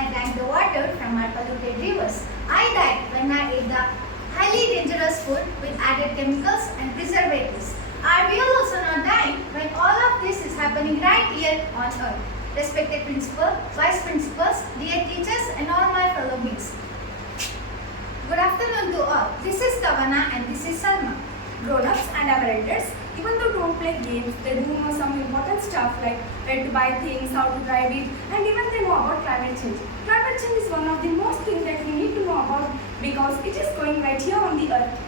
I drank the water from our polluted rivers. I died when I ate the highly dangerous food with added chemicals and preservatives. Are we also not dying when all of this is happening right here on earth? Respected principal, vice principals, dear teachers and all my fellow beings. Good afternoon to all. This is Kavana and this is Salma. Grown-ups and our elders, even though don't play games, they do know some important stuff like where to buy things, how to drive it, and even they know about climate change. Climate change is one of the most things that we need to know about because it is going right here on the earth.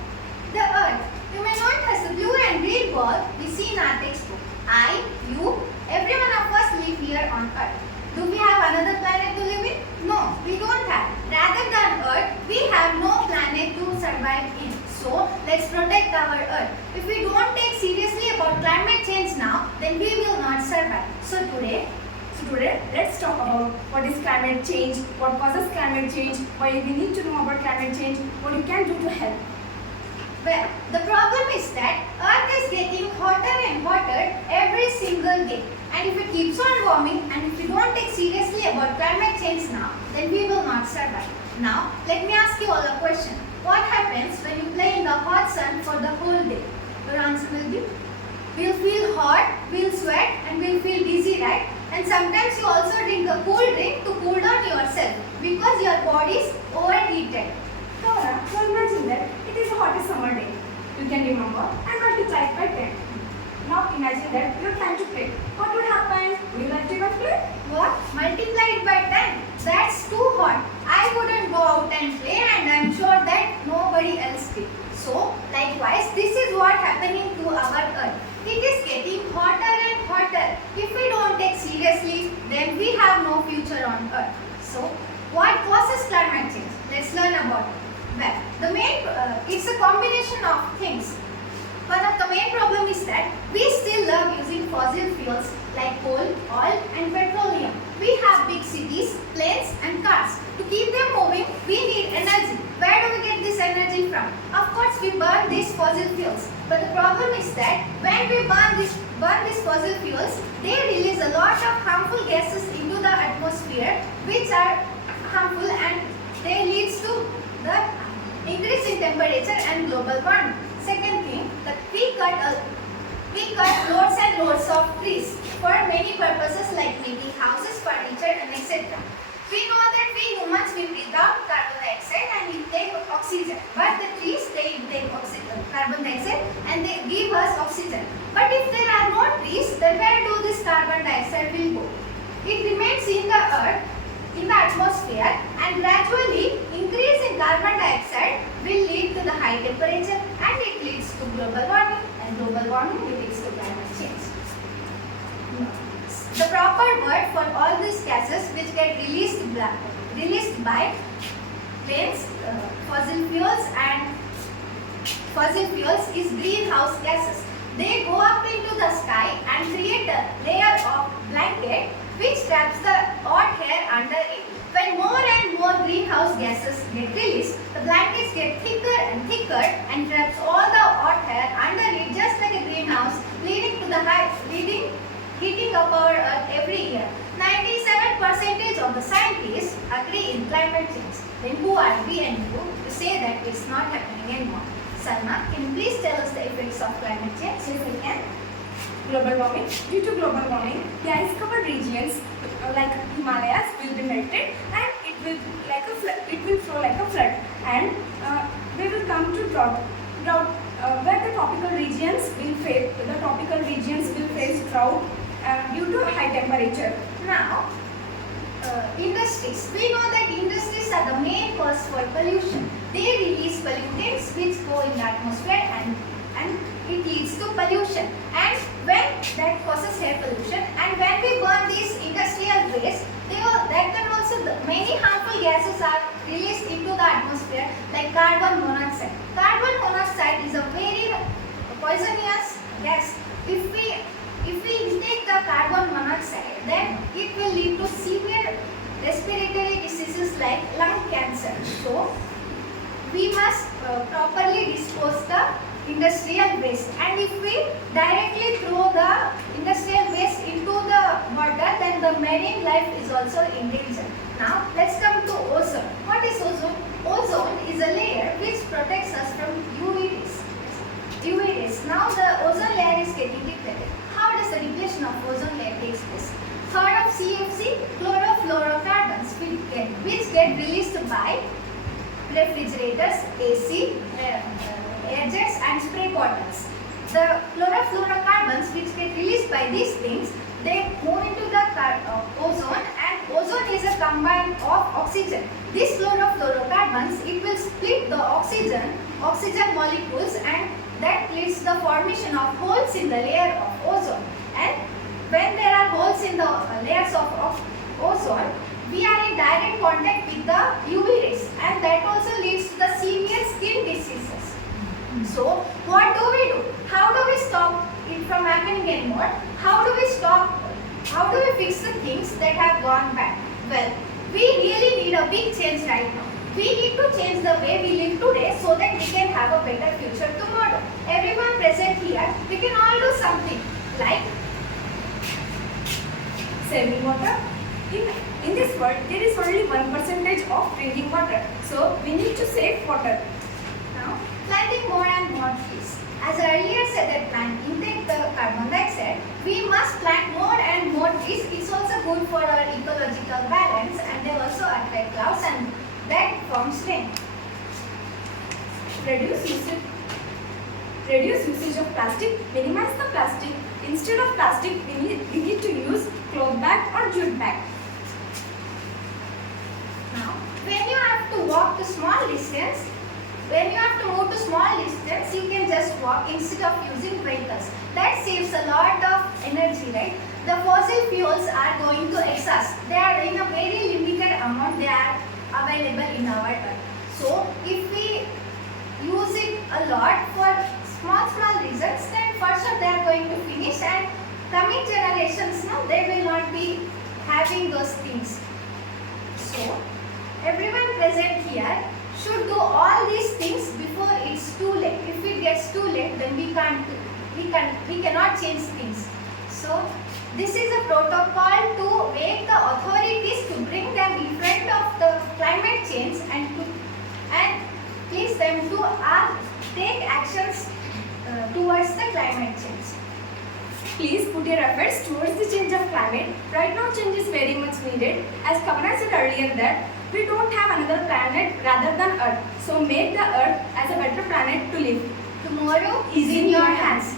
The earth, you may know it as the blue and green ball we see in our textbook. I, you, every one of us live here on earth. Do we have another planet to live in? No, we don't have. Rather than earth, we have no planet to survive in. So, let's protect our earth. If we don't take seriously about climate change now, then we will not survive. So today, let's talk about what is climate change, what causes climate change, why we need to know about climate change, what you can do to help. Well, the problem is that earth is getting hotter and hotter every single day. And if it keeps on warming and if we don't take seriously about climate change now, then we will not survive. Now, let me ask you all a question. What happens when you play in the hot sun for the whole day? Your answer will be, we'll feel hot, we'll sweat and we'll feel dizzy, right? And sometimes you also drink a cool drink to cool down yourself because your body is overheated. Kavana, so imagine that it is a hottest summer day. You can remember and multiply it by 10. Now imagine that you are trying to play. What would happen? Would you like to even play? What? Multiply it by 10? That's too hot. I wouldn't go out and play and I'm sure that nobody else did. So, likewise, this is what happening to our earth. It is getting hotter and hotter. If we don't take seriously, then we have no future on earth. So, what causes climate change? Let's learn about it. Well, it's a combination of things. One of the main problem is that we still love using fossil fuels like coal, oil and petroleum. We have big cities, planes and cars. To keep them moving, we need energy. Where do we get this energy from? Of course, we burn these fossil fuels. But the problem is that when we burn these fossil fuels, they release a lot of harmful gases into the atmosphere which are harmful and they leads to the increase in temperature and global warming. Second thing, that we cut loads and loads of trees for many purposes like making houses, furniture and etc. We know that we humans breathe out carbon dioxide and we take oxygen. But the trees they take carbon dioxide and they give us oxygen. But if there are no trees, then where do this carbon dioxide will go? It remains in the earth, in the atmosphere and gradually increase in carbon dioxide will lead to the high temperature and it leads to global warming and global warming leads to climate change. The proper word for all these gases which get released by planes, fossil fuels is greenhouse gases. They go up into the sky and create a layer of blanket which traps the hot air under it. When more and more greenhouse gases get released, the blankets get thicker and thicker and traps all the hot air under it just like a greenhouse, leading to the heating up our earth every year. 97% of the scientists agree in climate change. Then who are we and you to say that it's not happening anymore? Salma, can you please tell us the effects of climate change? Yes, I can. Global warming. Due to global warming, the ice-covered regions like Himalayas will be melted and it will flow like a flood and we will come to drought where the tropical regions will face drought due to high temperature. Now, industries. We know that industries are the main cause for pollution. They release pollutants which go in the atmosphere and it leads to pollution. And when that causes air pollution and when we burn these industrial waste, many harmful gases are released into the atmosphere like carbon monoxide. Carbon monoxide is a very poisonous gas. If we intake the carbon monoxide, then it will lead to severe respiratory diseases like lung cancer. So, we must properly dispose the industrial waste, and if we directly throw the industrial waste into the water, then the marine life is also in danger. Now let's get released by refrigerators, AC, air jets and spray bottles. The chlorofluorocarbons which get released by these things, they move into the ozone, and ozone is a combine of oxygen. These chlorofluorocarbons, it will split the oxygen molecules, and that leads to the formation of holes in the layer of ozone. And when there are holes in the layers of ozone, we are in direct contact with the UV rays, and that also leads to the severe skin diseases. So what do we do? How do we stop it from happening anymore? How do we fix the things that have gone bad? Well, we really need a big change right now. We need to change the way we live today so that we can have a better future tomorrow. Everyone present here, we can all do something like saving water. In this world, there is only 1% of drinking water. So we need to save water. now planting more and more trees. As earlier said that plant intake the carbon dioxide, we must plant more and more trees. It's also good for our ecological balance, and they also attract clouds, and that forms rain. Reduce usage of plastic. Minimize the plastic. Instead of plastic, we need to use cloth bag or jute bag. Now, when you have to walk to small distance, when you have to move to small distance, you can just walk instead of using vehicles. That saves a lot of energy, right? The fossil fuels are going to exhaust. They are in a very limited amount. They are available in our earth. So, if we use it a lot for small reasons, then for sure they are going to finish, and coming generations now, they will not be having those things. So, everyone present here should do all these things before it's too late. If it gets too late, then we cannot change things. So, this is a protocol to make the authorities to bring them in front of the climate change, and please them to take actions towards the climate change. Please put your efforts towards the change of climate. Right now, change is very much needed. As Kavana said earlier that we don't have another planet rather than Earth. So make the Earth as a better planet to live. Tomorrow is in your hands.